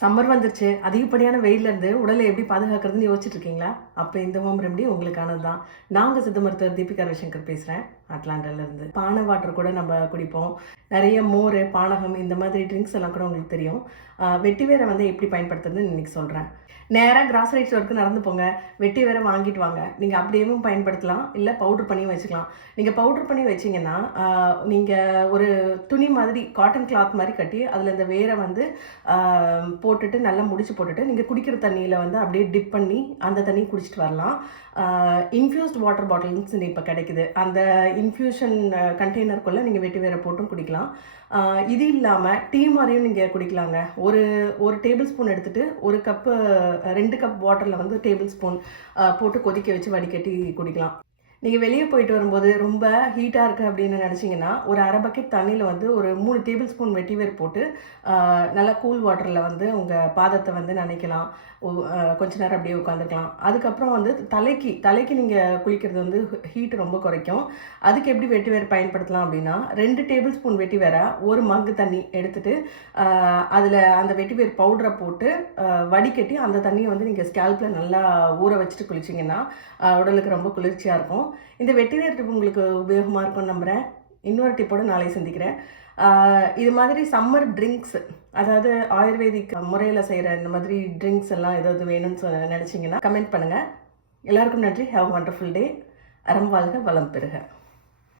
Summer வந்துருச்சு. அதிகப்படியான வெயில்லேருந்து உடலை எப்படி பாதுகாக்கிறதுன்னு யோசிச்சுட்டு இருக்கீங்களா? அப்போ இந்த ஹோம் ரெமெடி உங்களுக்கானது தான். நான் உங்க சித்த மருத்துவர் தீபிகா ரவிசங்கர் பேசுகிறேன், அட்லாண்டாலேருந்து. பானை வாட்டர் கூட நம்ம குடிப்போம். நிறைய மோர், பானகம் இந்த மாதிரி ட்ரிங்க்ஸ் எல்லாம் கூட உங்களுக்கு தெரியும். வெட்டி வேரை வந்து எப்படி பயன்படுத்துறதுன்னு இன்னைக்கு சொல்கிறேன். நேராக கிராசரி ஸ்டோருக்கு நடந்து போங்க, வெட்டி வேரை வாங்கிட்டு வாங்க. நீங்கள் அப்படியேவும் பயன்படுத்தலாம், இல்லை பவுட்ரு பண்ணியும் வச்சுக்கலாம். நீங்கள் பவுட்ரு பண்ணி வச்சிங்கன்னா நீங்கள் ஒரு துணி மாதிரி காட்டன் கிளாத் மாதிரி கட்டி அதில் இந்த வேரை வந்து போட்டுட்டு நல்லா முடிச்சு போட்டுட்டு நீங்கள் குடிக்கிற தண்ணியில் வந்து அப்படியே டிப் பண்ணி அந்த தண்ணி குடிச்சிட்டு வரலாம். இன்ஃப்யூஸ்ட் வாட்டர் பாட்டில்ஸ் இப்போ கிடைக்குது. அந்த இன்ஃப்யூஷன் கண்டெய்னருக்குள்ளே நீங்கள் வெட்டி வேரை போட்டும் குடிக்கலாம். இது இல்லாமல் டீ மாதிரியும் நீங்கள் குடிக்கலாங்க. ஒரு ஒரு டேபிள் ஸ்பூன் எடுத்துகிட்டு ஒரு கப்பு 2 கப் வாட்டரில் வந்து டேபிள் ஸ்பூன் போட்டு கொதிக்க வச்சு வடிகட்டி குடிக்கலாம். நீங்கள் வெளியே போயிட்டு வரும்போது ரொம்ப ஹீட்டாக இருக்குது அப்படின்னு நினச்சிங்கன்னா ஒரு அரை பக்கெட் தண்ணியில் வந்து ஒரு 3 டேபிள் ஸ்பூன் வெட்டிவேர் போட்டு நல்லா கூல் வாட்டரில் வந்து உங்கள் பாதத்தை வந்து நனைக்கலாம். கொஞ்ச நேரம் அப்படியே உட்காந்துருக்கலாம். அதுக்கப்புறம் வந்து தலைக்கு நீங்கள் குளிக்கிறது வந்து ஹீட் ரொம்ப குறைக்கும். அதுக்கு எப்படி வெட்டிவேர் பயன்படுத்தலாம் அப்படின்னா 2 டேபிள் ஸ்பூன் வெட்டிவேரை ஒரு மக்கு தண்ணி எடுத்துகிட்டு அதில் அந்த வெட்டிவேர் பவுடரை போட்டு வடிகட்டி அந்த தண்ணியை வந்து நீங்கள் ஸ்கேல்பில் நல்லா ஊற வச்சுட்டு குளிச்சிங்கன்னா உடலுக்கு ரொம்ப குளிர்ச்சியாக இருக்கும். இந்த வெட்டிவேர் டிப் உங்களுக்கு உபயோகமாக இருக்கும்னு நம்புகிறேன். இன்னொரு டிப்போடு நாளை சந்திக்கிறேன். இது மாதிரி சம்மர் ட்ரிங்க்ஸ், அதாவது ஆயுர்வேதிக் முறையில் செய்கிற இந்த மாதிரி ட்ரிங்க்ஸ் எல்லாம் ஏதாவது வேணும்னு நினச்சிங்கன்னா கமெண்ட் பண்ணுங்கள். எல்லாருக்கும் நன்றி. ஹேவ் வண்டர்ஃபுல் டே. அறம் வாழ்க, வளம் பெறுக.